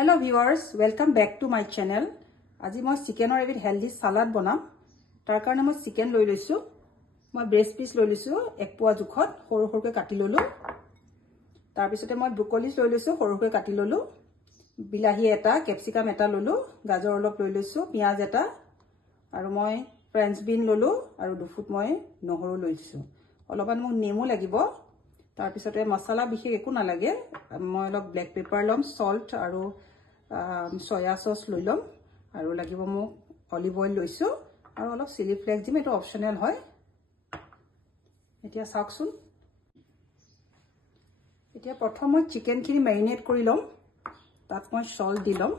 Hello viewers, welcome back to my channel. আজি মই চিকেনৰ এবিধ হেলদি সালাড বনাম। তাৰ কাৰণে মই চিকেন লৈ লৈছো। মই ব্ৰেষ্ট পিস লৈ লৈছো এক পোৱা জুখত সৰু সৰুকৈ কাটি ললো। তাৰ পিছতে মই ব্ৰকলি লৈ লৈছো সৰু সৰুকৈ কাটি ললো। বিলাহী এটা, ক্যাপসিকাম এটা ললো, গাজৰ অলপ লৈ লৈছো, পিয়াজ এটা আৰু মই ফ্ৰেঞ্চ বিন ললো আৰু দুফুট মই নহৰু লৈছো। অলপমান মোক নেমু লাগিব। তাৰ পিছতে মছলা বিশেষ একো নালাগে। মই অলপ ব্লেক পেপাৰ লম, সল্ট আৰু soya sauce লৈ লম আৰু লাগিব মোক অলিভ অইল লৈছো আৰু অলপ চিলি ফ্লেক্স দিম, এটা অপচনেল হয়। এতিয়া চাওকচোন। এতিয়া প্ৰথম মই চিকেনখিনি মেৰিনেট কৰি লম। তাত মই সল্ট দি লম।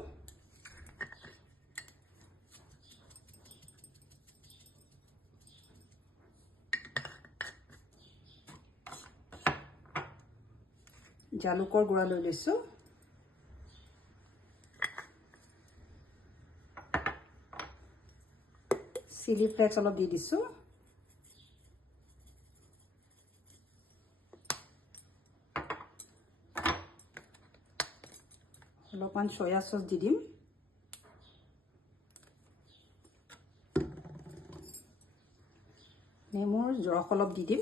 জালুকৰ গুড়া লৈ লৈছো। চিলি ফ্লেক্স অলপ দি দিছো। অলপমান soya sauce দি দিম। নেমুৰ ৰস অলপ দি দিম।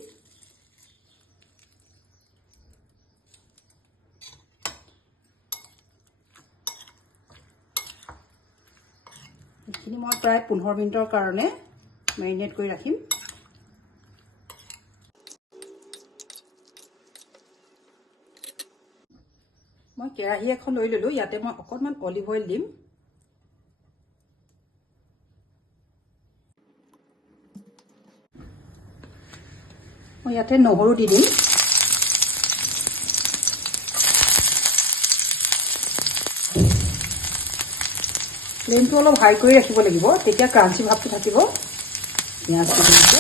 এইখিনি মই প্ৰায় 15 মিনিটৰ কাৰণে মেৰিনেট কৰি ৰাখিম। মই কেৰাহী এখন লৈ ললো। ইয়াতে মই অকণমান অলিভ অইল দিম। মই ইয়াতে নহৰু দি দিম। ফ্লেমটো অলপ হাই কৰি ৰাখিব লাগিব, তেতিয়া ক্ৰাঞ্চি ভাৱটো থাকিব। পিঁয়াজ দি দিছো।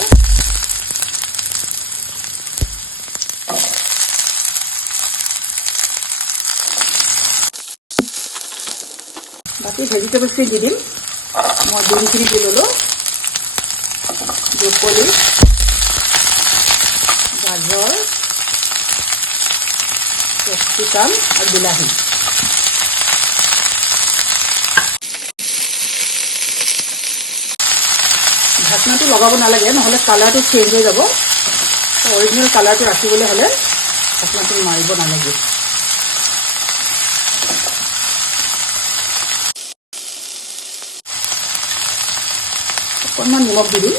বাকি ভেজিটেবলছখিনি দি দিম। মই ডিমখিনি দি ললো, ব্ৰকলি, গাজৰ, ক্যাপসিকাম আৰু বিলাহী। ঢাকনাটো লগাব নালাগে, নহলে কালাৰটো চেঞ্জ হৈ যাব। অৰিজিনেল কালাৰটো ৰাখিবলৈ হলে ঢাকনাটো মাৰিব নালাগে। অকণমান নিমখ দি দিম।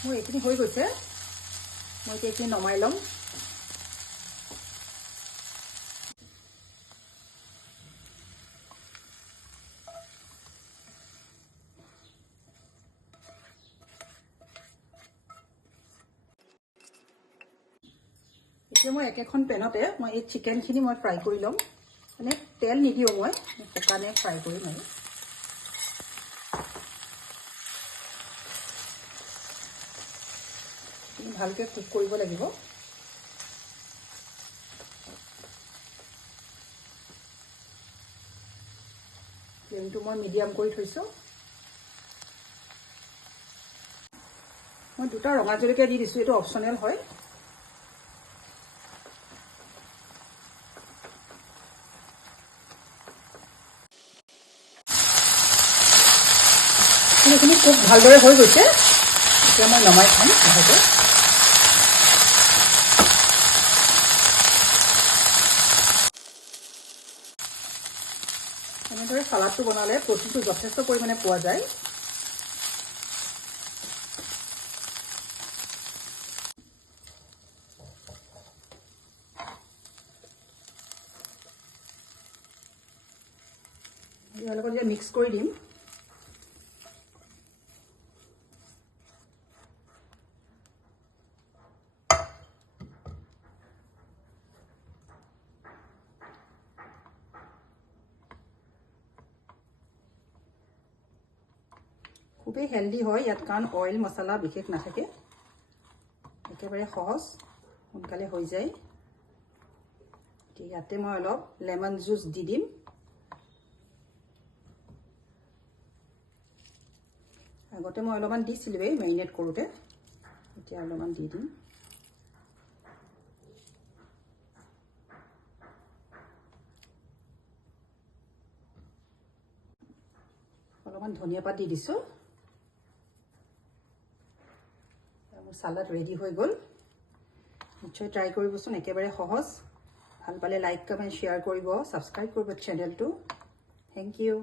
মোৰ এইখিনি হৈ গৈছে। মই এতিয়া এইখিনি নমাই ল'ম। এতিয়া মই একেখন পেনতে মই এই চিকেনখিনি মই ফ্ৰাই কৰি ল'ম। মানে তেল নিদিওঁ, মই শুকানে ফ্ৰাই কৰিম আৰু। ভালকৈ কুক কৰিব লাগিব। ফ্লেমটো মই মিডিয়াম কৰি থৈছো। মই দুটা ৰঙা জলকীয়া দি দিছো, এইটো অপচনেল হয়। এইখিনি খুব ভালদৰে হৈ গৈছে। এতিয়া মই নমাই থম লাহেকে। এনেদৰে সালাডটো বনালে প্ৰটিনটো যথেষ্ট পৰিমাণে পোৱা যায়। ইয়াৰ লগত এতিয়া মিক্স কৰি দিম। খুবই হেলদি হয় ইয়াত, কাৰণ অইল মছলা বিশেষ নাথাকে। একেবাৰে সহজ, সোনকালে হৈ যায়। ইয়াতে মই অলপ লেমন জুচ দি দিম। আগতে মই অলপমান দিছিলোঁ মেৰিনেট কৰোঁতে, এতিয়া অলপমান দি দিম। অলপমান ধনিয়া পাত দি দিছোঁ। মোৰ চালাড ৰেডি হৈ গ'ল। নিশ্চয় ট্ৰাই কৰিবচোন, একেবাৰে সহজ। ভাল পালে লাইক কমেণ্ট শ্বেয়াৰ কৰিব, ছাবস্ক্ৰাইব কৰিব চেনেলটো। Thank U.